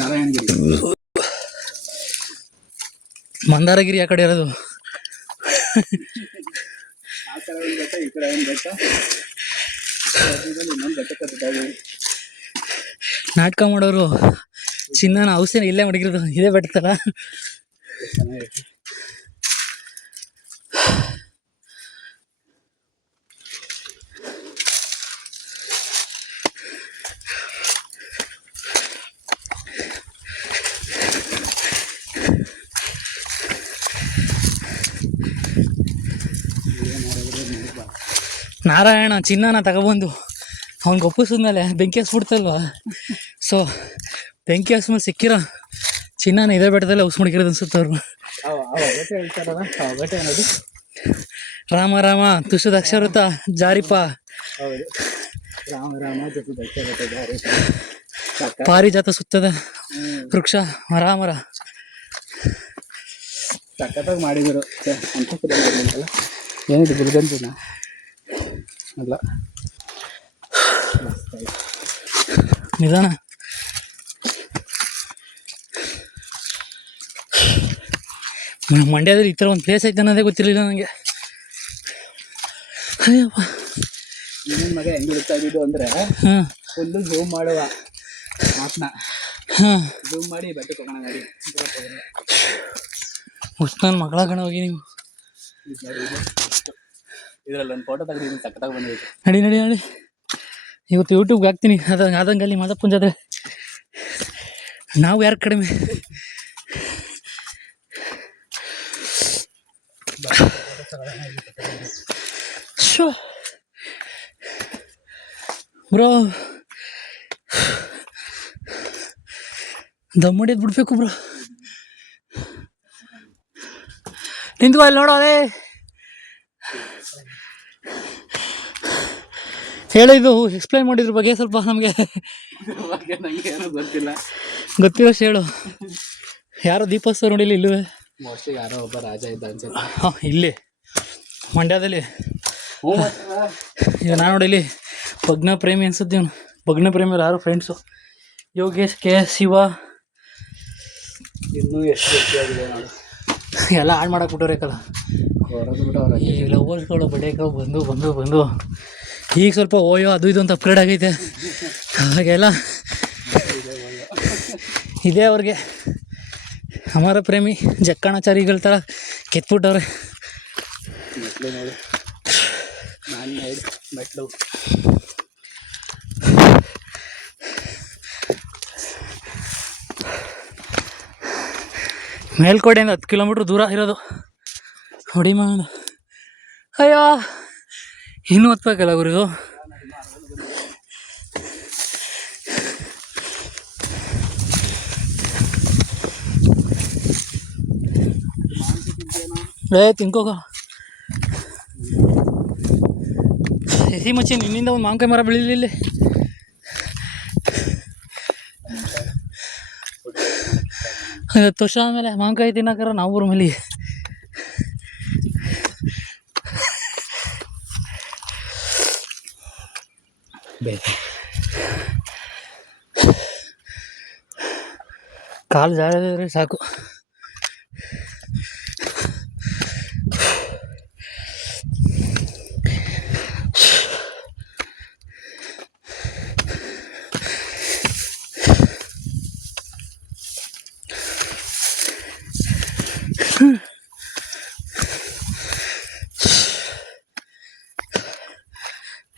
ನಾರಾಯಣಗಿರಿ ಮಂದಾರಗಿರಿ ಆ ಕಡೆ ಇರೋದು. ಆ ಕಡೆ ಒಂದು ಬೆಟ್ಟ, ಈ ಕಡೆ ಒಂದು ಬೆಟ್ಟ, ಇನ್ನೊಂದು ಬೆಟ್ಟಕ್ಕೆ ನಾಟಕ ಮಾಡೋರು ಚಿನ್ನನ ಔಷಧಿ ಇಲ್ಲೇ ಮಡಗಿರೋದು ಇದೇ ಬೆಟ್ಟತಲ್ಲ. ಚೆನ್ನಾಗಿರುತ್ತೆ. ನಾರಾಯಣ ಚಿನ್ನನ ತಗೊಬಂದು ಅವ್ನಿಗೆ ಒಪ್ಪಿಸಿದ್ಮೇಲೆ ಬೆಂಕಿ ಹಸ್ಬಿಡ್ತಲ್ವ, ಸೊ ಬೆಂಕಿ ಹಸ್ಮೇಲೆ ಸಿಕ್ಕಿರೋ ಚಿನ್ನನ ಇದೇ ಬೆಟ್ಟದಲ್ಲಿ ಉಸ್ ಮಡಗಿರೋದು ಅನ್ಸುತ್ತೆ ಅವ್ರು. ರಾಮ ರಾಮ ತುಸದ ಅಕ್ಷರತ ಜಾರಿಪ, ರಾಮ ರಾಮ ದಕ್ಷರಥ ಜಾರಿ, ಪಾರಿಜಾತ ಸುತ್ತದ ವೃಕ್ಷ ಮರಾಮರ. ಸಖತ್ತಾಗಿ ಮಾಡಿದರು ಅಂತ. ಏನಿದೆ ಗುರುಗಂಜನ ಅಲ್ಲ, ನಿಧಾನ. ಮಂಡ್ಯದಲ್ಲಿ ಈ ಥರ ಒಂದು ಪ್ಲೇಸ್ ಐತೆ ಅನ್ನೋದೇ ಗೊತ್ತಿರಲಿಲ್ಲ ನನಗೆ. ಅಯ್ಯಪ್ಪ, ಇನ್ನೊಂದು ಮಗ ಹೆಂಗೆ ಹುಡುಕ್ತಾ ಇದ್ದಿದ್ದು ಅಂದರೆ, ಹಾಂ ಫುಲ್ಲು ಝೂಮ್ ಮಾಡುವ ಮಾತನ್ನ ಹಾಂ ಝೂಮ್ ಮಾಡಿ ಬೆಟ್ಟ ತಗೋಣ ಗಾಡಿ. ಅಷ್ಟು ನನ್ನ ಮಗಳ ಕಣ ಹೋಗಿ ನೀವು. ಇದರಲ್ಲಿ ಒಂದು ಫೋಟೋ ತೆಗೆದು ಸಖತ್ತಾಗಿ ಬಂದಿದೆ. ನಡಿ ನಡಿ ನಡಿ, ಇವತ್ತು ಯೂಟ್ಯೂಬ್ಗೆ ಹಾಕ್ತೀನಿ. ಆದಂಗಲ್ಲಿ ಮಾದಪ್ಪನ ಜಾತ್ರೆ. ನಾವು ಯಾರು ಕಡಿಮೆ. ಶೋ ಬ್ರೋ, ದಮ್ ಹೊಡಿಯೋದು ಬಿಡ್ಬೇಕು ಬ್ರೋ. ನಿಂತು ಅಲ್ಲಿ ನೋಡೋ, ಅದೇ ಹೇಳಿದ್ದು ಎಕ್ಸ್ಪ್ಲೈನ್ ಮಾಡಿದ್ರ ಬಗ್ಗೆ ಸ್ವಲ್ಪ ನಮಗೆ ನನಗೆ ಏನೂ ಗೊತ್ತಿಲ್ಲ. ಗೊತ್ತಿರೋಷ್ಟು ಹೇಳು. ಯಾರೋ ದೀಪೋತ್ಸವ ನೋಡಿಲ್ಲ ಇಲ್ಲೂ? ಮೋಸ್ಟ್ಲಿ ಯಾರೋ ಒಬ್ಬ ರಾಜ ಇದ್ದ ಅನ್ಸುತ್ತೆ. ಹಾಂ, ಇಲ್ಲಿ ಮಂಡ್ಯದಲ್ಲಿ. ಈಗ ನಾನು ನೋಡಿ ಇಲ್ಲಿ ಭಗ್ನ ಪ್ರೇಮಿ ಅನ್ಸುತ್ತೆ. ಇವನು ಭಗ್ನ ಪ್ರೇಮಿ ಯಾರು friends, Yogesh, K S, Shiva, ಇನ್ನೂ ಎಷ್ಟು ಹೆಚ್ಚಾಗಿದೆ ನಾವು ಎಲ್ಲ ಹಾಳು ಮಾಡಕ್ಕೆ ಬಿಟ್ಟೋರೇಕಲ್ಲ. ಹೊರದ್ಬಿಟ್ಟವ್ರ ಈ ಲವರ್ಸ್ಗಳು ಬಡೇಕ ಬಂದು ಬಂದು ಬಂದು ಈಗ ಸ್ವಲ್ಪ ಓಯೋ ಅದು ಇದು ಅಂತ ಅಪ್ಗ್ರೇಡ್ ಆಗೈತೆ. ಹಾಗೆಲ್ಲ ಇದೇ ಅವ್ರಿಗೆ ಅಮರ ಪ್ರೇಮಿ ಜಕ್ಕಣಾಚಾರಿಗಳ ಥರ ಕೆತ್ಬಿಟ್ಟವ್ರೆ. ಮೆಟ್ಲು ನೋಡು, ಮ್ಯಾನ್ ಮೇಡ್ ಮೆಟ್ಲು. ಮೇಲ್ಕೋಟೆಯಿಂದ 10 ಕಿಲೋಮೀಟ್ರ್ ದೂರ ಇರೋದು. ಹೊಡಿ ಮಾಡ, ಅಯ್ಯೋ ಇನ್ನೂ ಹತ್ಬೇಕಲ್ಲ ಗುರು. ತಿನ್ಕೋಗ ಎಸಿ ಮಚ್ಚಿ, ನಿನ್ನಿಂದ ಒಂದು ಮಾವಿನಕಾಯಿ ಮರ ಬೆಳೀಲಿಲ್ಲ. ವರ್ಷ ಆದಮೇಲೆ ಮಾವಿನಕಾಯಿ ತಿನ್ನಕ್ಕಾರ ನಾವು ಊರ ಮೇಲೆ. ಕಾಲು ಜಾರಿದ್ರೆ ಸಾಕು.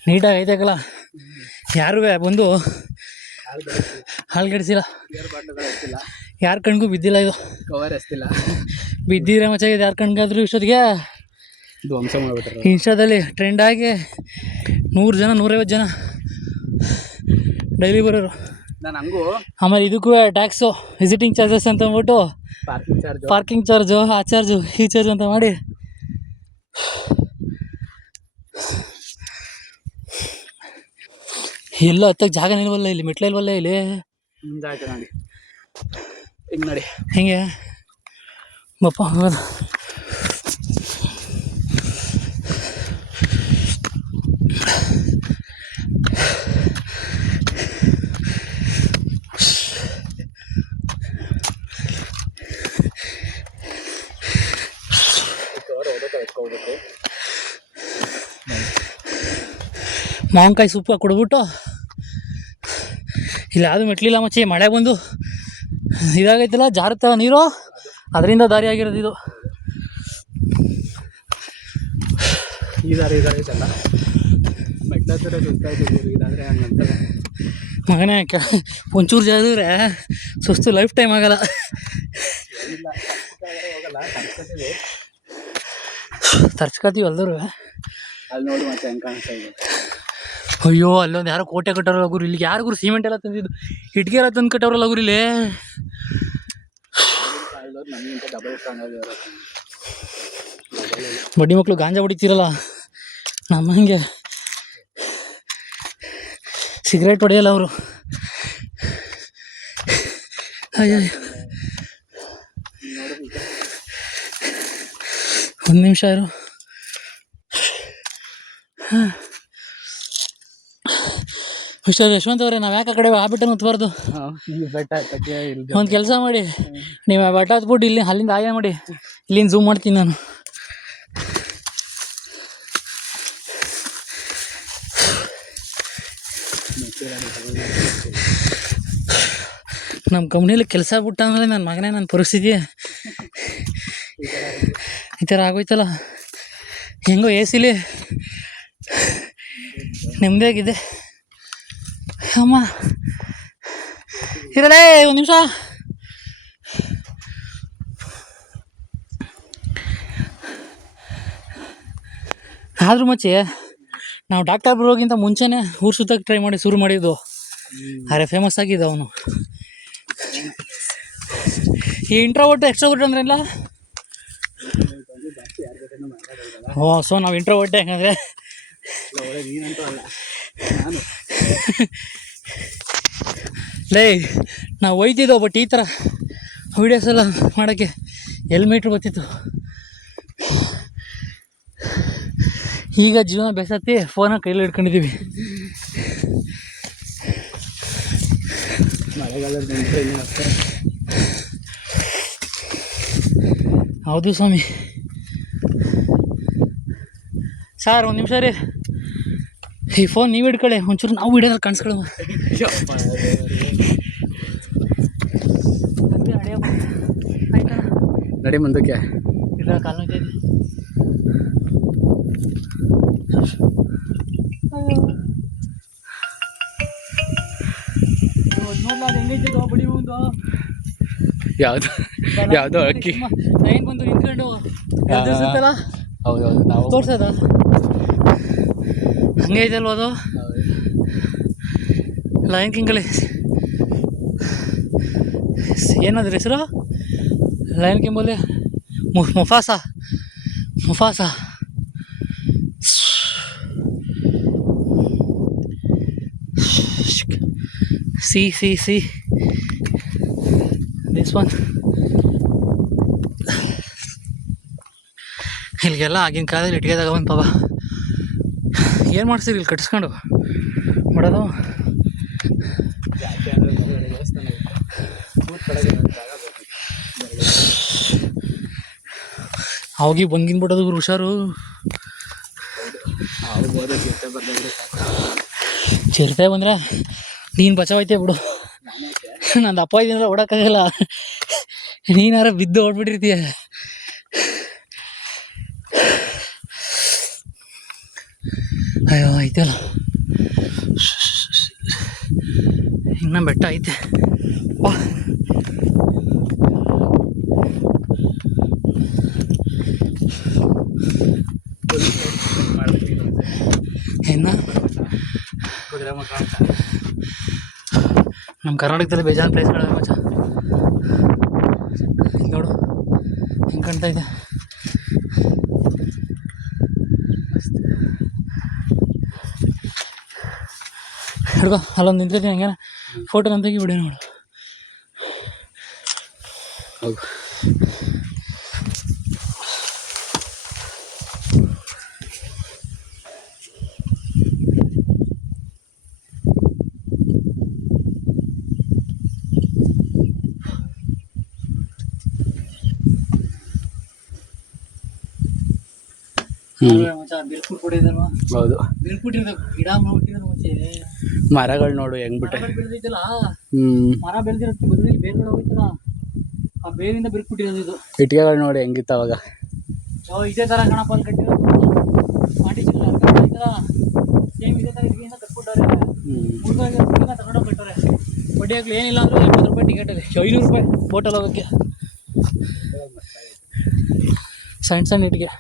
ನೀಟಾಗಿ ಐತೆಕಲ್ಲ. ಯಾರೂ ಬಂದು ಹಾಲ್ಗಡಿಸಿಲ್ಲ, ಯಾರ ಕಣ್ಗೂ ಬಿದ್ದಿಲ್ಲ. ಇದು ಕವರ್ ಎಸ್ತಿಲ್ಲ, ಬಿದ್ದಿದ್ರೆ ಮಚ್ಚ ಇದು ಯಾರ ಕಣ್ಗಾದ್ರೂ ಇಷ್ಟೊತ್ತಿಗೆ ಧ್ವಂಸ ಮಾಡಿಬಿಟ್ರೆ. ಇನ್ಸ್ಟಾದಲ್ಲಿ ಟ್ರೆಂಡ್ ಆಗಿ 100 ಜನ 150 ಜನ ಡೈಲಿ ಬರೋರು. ನಾನು ಹಂಗೂ ಆಮೇಲೆ ಇದಕ್ಕೂ ಟ್ಯಾಕ್ಸು, ವಿಸಿಟಿಂಗ್ ಚಾರ್ಜಸ್ ಅಂತ ಅಂದ್ಬಿಟ್ಟು ಪಾರ್ಕಿಂಗ್ ಚಾರ್ಜು, ಆ ಚಾರ್ಜು, ಈ ಚಾರ್ಜ್ ಅಂತ ಮಾಡಿ ಎಲ್ಲ ಹತ್ತಕ್ಕೆ ಜಾಗ ನಿಲ್ವಲ್ಲ. ಇಲ್ಲಿ ಮೆಟ್ಲ ಇಲ್ವಲ್ಲ ಇಲ್ಲಿ. ಮುಂದಾಯ್ತು ನೋಡಿ, ಹಿಂಗೆ ನೋಡಿ, ಹೆಂಗೆ ಬಪ್ಪ ಹೋಗೋದು. ಮಾವಿನಕಾಯಿ ಸೂಪ ಕೊಡ್ಬಿಟ್ಟು ಇಲ್ಲಿ ಯಾವುದು ಮೆಟ್ಲಿಲ್ಲ ಮಚ್ಚಿ, ಮಳೆ ಬಂದು ಇದಾಗೈತಿಲ್ಲ, ಜಾರುತ್ತಲ್ಲ ನೀರು, ಅದರಿಂದ ದಾರಿ ಆಗಿರೋದು ಇದು. ಈ ದಾರಿ ಇದಲ್ಲ ಬೆಟ್ಟ ಹತ್ತಿರ ಸುಸ್ತಾಯ್ತು ಇದಾದರೆ ಹಂಗಂತಾರೆ. ಮಗನೇ ಒಂಚೂರು ಜಾರಿದ್ರೆ ಸುಸ್ತು ಲೈಫ್ ಟೈಮ್ ಆಗಲ್ಲ. ಹೋಗಲ್ಲ ಕನ್ಸ್ಕೊತೀವಿ, ತರ್ಚ್ಕೊತೀವಿ ಅಲ್ದರು. ಅಲ್ಲಿ ನೋಡಿ ಮತ್ತೆ ಹೆಂಗೆ ಕಾಣಿಸ್ತಾ ಇದೆ. ಅಯ್ಯೋ ಅಲ್ಲೊಂದು ಯಾರೋ ಕೋಟೆ ಕಟ್ಟೋರಲ್ಲ ಗುರು, ಇಲ್ಲಿಗೆ ಯಾರಿಗೂ ಸಿಮೆಂಟ್ ಎಲ್ಲ ತಂದಿದ್ದು, ಇಟ್ಗೆ ಎಲ್ಲ ತಂದು ಕಟ್ಟೋರಲ್ಲ ಗುರು ಇಲ್ಲಿ. ನಮಗಿಂತ ಡಬಲ್ ಸ್ಟ್ರಾಂಗ್ ಬಡ್ಡಿ ಮಕ್ಕಳು ಗಾಂಜಾ ಹೊಡಿತೀರಲ್ಲ, ನಮ್ಮ ಹಂಗೆ ಸಿಗರೇಟ್ ಹೊಡೆಯಲ್ಲ ಅವರು. ಅಯ್ಯೋ ಒಂದು ನಿಮಿಷ ಇರು. ಮಿಸ್ಟರ್ ಯಶವಂತ್ ಅವರೇ, ನಾವು ಯಾಕೆ ಆ ಕಡೆ ಆ ಬೆಟ್ಟನ ಹತ್ಬಾರ್ದು? ಬೆಟ್ಟ ಹತ್ತಕ್ಕೆ ಒಂದು ಕೆಲಸ ಮಾಡಿ, ನೀವು ಆ ಬೆಟ್ಟ ಹತ್ಬಿಟ್ಟು ಇಲ್ಲಿ ಅಲ್ಲಿಂದ ಹಾಗೆ ಮಾಡಿ, ಇಲ್ಲಿಂದ ಝೂಮ್ ಮಾಡ್ತೀನಿ ನಾನು. ನಮ್ಮ ಕಂಪ್ನಿಯಲ್ಲಿ ಕೆಲಸ ಬಿಟ್ಟ ಆಮೇಲೆ ನನ್ನ ಮಗನೇ ನನ್ನ ಪರಿಸ್ಥಿತಿ ಈ ಥರ ಆಗೋಯ್ತಲ್ಲ. ಹೆಂಗೋ ಎ ಸಿಲಿ ನೆಮ್ಮದಿಯಾಗಿದೆ. ಅಮ್ಮ ಇರಲೇ ಒಂದು ನಿಮಿಷ. ಆದ್ರೂ ಮಚ್ಚಿ, ನಾವು ಡಾಕ್ಟರ್ ಬರೋಕ್ಕಿಂತ ಮುಂಚೆನೇ ಊರು ಸುತ್ತಕ್ಕೆ ಟ್ರೈ ಮಾಡಿ ಶುರು ಮಾಡಿದ್ದು. ಅರೆ ಫೇಮಸ್ ಆಗಿದೆ ಅವನು. ಈ ಇಂಟ್ರೋವರ್ಟ್ ಎಕ್ಸ್ಟ್ರೋವರ್ಟ್ ಅಂದ್ರಲ್ಲ. ಓ, ಸೊ ನಾವು ಇಂಟ್ರೋವರ್ಟೇ ಹೆಂಗಂದ್ರೆ ಲೇ ನಾವು ಒಯ್ತಿದ್ದೋ, ಬಟ್ ಈ ಥರ ವೀಡಿಯೋಸ್ ಎಲ್ಲ ಮಾಡೋಕ್ಕೆ ಎಲ್ಲಿ ಮೀಟ್ರ್ ಗೊತ್ತಿತ್ತು. ಈಗ ಜೀವನ ಬೇಸತ್ತಿ ಫೋನ ಕೈಲಿ ಹಿಡ್ಕೊಂಡಿದ್ದೀವಿ. ಹೌದು ಸ್ವಾಮಿ. ಸರ್ ಒಂದು ನಿಮಿಷ ರೀ, ಈ ಫೋನ್ ನೀವು ಹಿಡ್ಕೊಳ್ಳಿ, ಒಂಚೂರು ನಾವು ವಿಡಿಯೋದಲ್ಲಿ ಕಾಣಿಸ್ಕೊಳ್ಳೋ. ನಡಿ ಮುಂದಕ್ಕೆ. ಇಲ್ಲ ಕಾಲು ನೋಯ್ತೈತಿ. ನೋಡ್ಲಾ ಅದು ಹೆಂಗೈತಿದ್ದು ಬಡಿ ಒಂದು ಯಾವುದು ಯಾವುದೋ ಅಕ್ಕಿ ಲೈನ್ ಬಂದು ನಿಂತ್ಕೊಂಡು ಸುತ್ತಲ್ಲ. ಹೌದೌದು, ನಾವು ತೋರ್ಸದ ಹಂಗೆ ಐತಲ್ವ ಅದು. ಲಯನ್ ಕಿಂಗಲ್ಲಿ ಏನಾದ್ರೆ ಹೆಸರು? ಲಯನ್ ಕಿಂಗಲ್ಲಿ ಮುಫಾಸಾ. See this one. ಇಲ್ಲಿಗೆಲ್ಲ ಆಗಿನ ಕಾಲದಲ್ಲಿ ಇಟ್ಗೆದಾಗ ಒಂದು ಪಾಪ ಏನು ಮಾಡ್ತೀರಿ ಇಲ್ಲಿ ಕಟ್ಸ್ಕೊಂಡು ಮಾಡೋದು. ಅವಾಗಿ ಬಂಗಿನ್ಬಿಡೋದು ಹುಷಾರು. ಚಿರತೆ ಬಂದ್ರೆ ನೀನು ಬಚಾವೈತೆ ಬಿಡು, ನಂದು ಅಪ್ಪ ಇದ್ದೀನಲ್ಲ ಓಡೋಕ್ಕಾಗಲ್ಲ. ನೀನಾರ ಬಿದ್ದು ಓಡ್ಬಿಟ್ಟಿರ್ತೀಯ. ಅಯ್ಯೋ ಐತಲ್ಲ, ಇನ್ನ ಬೆಟ್ಟ ಐತೆ. ವಾ ಇನ್ನ ನಮ್ಮ ಕರ್ನಾಟಕದಲ್ಲಿ ಬೇಜಾನ್ ಪ್ಲೇಸ್ಗಳು ಮಚ್ಚ. ನೋಡು ಹೆಂಗೆ ಕಾಣ್ತಾ ಇದೆ. ಹಿಡ್ಕೊ, ಅಲ್ಲೊಂದು ನಿಂತಿರ್ತೀನಿ, ಹಂಗೆ ಫೋಟೋ ನಾನು ತೆಗಿ ಬಿಡಿ ನೋಡು. ಹೌದು, ಮಚ್ಚ ಬಿಲ್ಕುಟ್ ಕೊಡಿದಲ್ವಾ, ಹೌದು. ಬಿಲ್ಕುಟ್ ಇರ್ಬೇಕು, ಗಿಡ ಮಾಡ್ಬಿಟ್ಟಿರೋದು ಮುಂಚೆ. ಮರಗಳು ನೋಡು ಹೆಂಗ್ ಬಿಟ್ಟೆ. ಬೆಳೆದೈತಲ್ಲ, ಹ್ಮ್, ಮರ ಬೆಳೆದಿರುತ್ತೆ, ಬದುಕಲ್ಲಿ ಬೇರ್ಗಡೆ ಹೋಯ್ತಲ್ಲ, ಆ ಬೇರಿಂದ ಬಿಲ್ಕುಟ್ಟಿರೋದು ಇದು. ಇಟ್ಟಿಗೆಗಳು ನೋಡಿ ಹೆಂಗಿತ್ತು ಅವಾಗ. ಇದೇ ತರ ಗಣಪ ಅಲ್ಲಿ ಕಟ್ಟಿರೋದು, ಪಾಂಡಿಚೇರಿ ಸೇಮ್ ಇದೇ ತರ ಇದರಿಂದ ಕಟ್ಬಿಟ್ಟವ್ರೆ. ಮುಳುಗಾಗಿ ತಗೊಂಡೋಗಿ ಕಟ್ಟವ್ರೆ. ಬಡ್ಡಿ ಹಾಕ್ಲಿ ಏನಿಲ್ಲ ಅಂದ್ರೆ 20 ರೂಪಾಯಿ ಟಿಕೆಟ್ ಅಲ್ಲಿ, 500 ರೂಪಾಯಿ ಬೋಟಲ್ಲಿ ಹೋಗೋಕ್ಕೆ. ಸಣ್ಣ ಸಣ್ಣ ಇಟ್ಟಿಗೆ.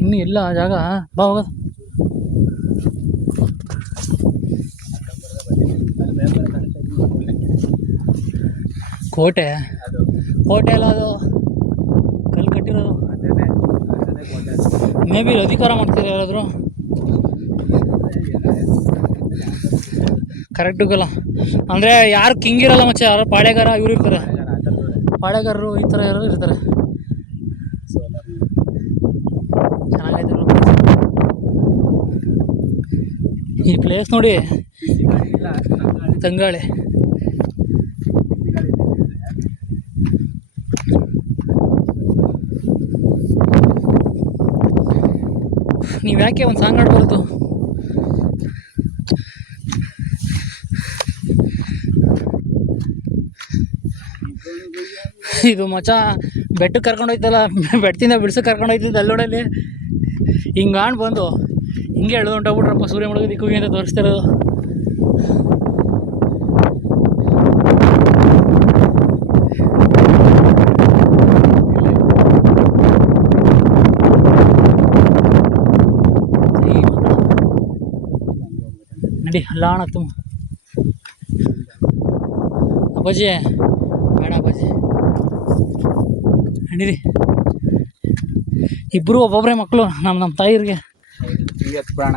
ಇನ್ನು ಎಲ್ಲ ಜಾಗ ಬಾ ಹೋಗೋದು. ಕೋಟೆ ಕೋಟೆ ಅಲ್ಲ ಅದು, ಕಲ್ಲು ಕಟ್ಟಿರೋದು. ಮೇ ಬಿ ಅಧಿಕಾರ ಮಾಡ್ತಾರೆ ಯಾರಾದರೂ, ಕರೆಕ್ಟಿಗಲ್ಲ. ಅಂದರೆ ಯಾರು ಕಿಂಗ್ ಇರಲ್ಲ ಮಚ್ಚ, ಯಾರು ಪಾಳೆಗಾರ ಇವ್ರು ಇರ್ತಾರೆ, ಪಾಳೆಗಾರರು ಈ ಥರ ಯಾರು ಇರ್ತಾರೆ. ಚೆನ್ನಾಗೈತೆ ಈ ಪ್ಲೇಸ್ ನೋಡಿ, ತಂಗಾಳಿ. ನೀವು ಯಾಕೆ ಒಂದು ಸಾಂಗ್ ಆಡ್ಬಾರ್ದು? ಇದು ಮಚ್ಚ ಬೆಟ್ಟಕ್ಕೆ ಕರ್ಕೊಂಡು ಹೋಯ್ತಲ್ಲ, ಬೆಟ್ಟದಿಂದ ಬಿಡ್ಸಕ್ಕೆ ಕರ್ಕೊಂಡು ಹೋಯ್ತಿದ್ದು ಅಲ್ಲೋಡಲ್ಲಿ ಹಿಂಗಾಣ್ ಬಂದು ಹಿಂಗೆ ಎಳ್ದು ಹೊಂಟೋಗ್ಬಿಟ್ರಪ್ಪ, ಸೂರ್ಯ ಮುಳುಗೋ ದಿಕ್ಕಿಗೆ ಅಂತ ತೋರಿಸ್ತಿರೋದು. ನಡಿ ಅಲ್ಲಾಣ ತುಂಬ ಅಪ್ಪಾಜಿ, ಬೇಡ ಅಪ್ಪಾಜಿ, ನಡೀರಿ. ಇಬ್ಬರು ಒಬ್ಬೊಬ್ಬರೇ ಮಕ್ಕಳು ನಮ್ಮ ತಾಯಿಯರಿಗೆ. ಪ್ರಾಣ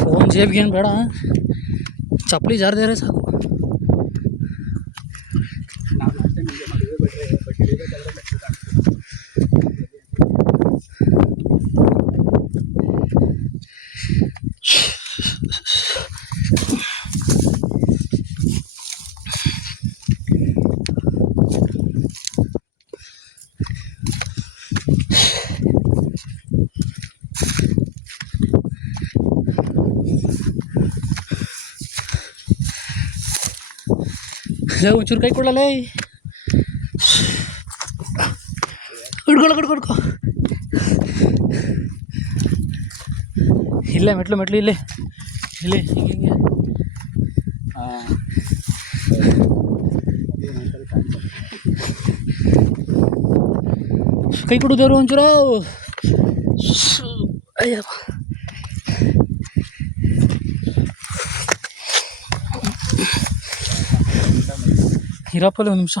ಫೋನ್ ಜೇಬ್ಗೆ ಏನು ಬೇಡ, ಚಪ್ಪಲಿ ಜಾರ್ದೇರೆ ಸಾಕು. ಒಂಚೂರು ಕೈ ಕೊಡಲೇ, ಹಿಡ್ಕೊಳೋ ಇಲ್ಲೇ ಮೆಟ್ಲು ಇಲ್ಲೇ ಹಿಂಗೆ. ಕೈ ಕೊಡೋದೇವ್ರು ಒಂಚೂರು. ಅಯ್ಯಪ್ಪ, ಇರಪ್ಪಲ್ಲ ಒಂದು ನಿಮಿಷ.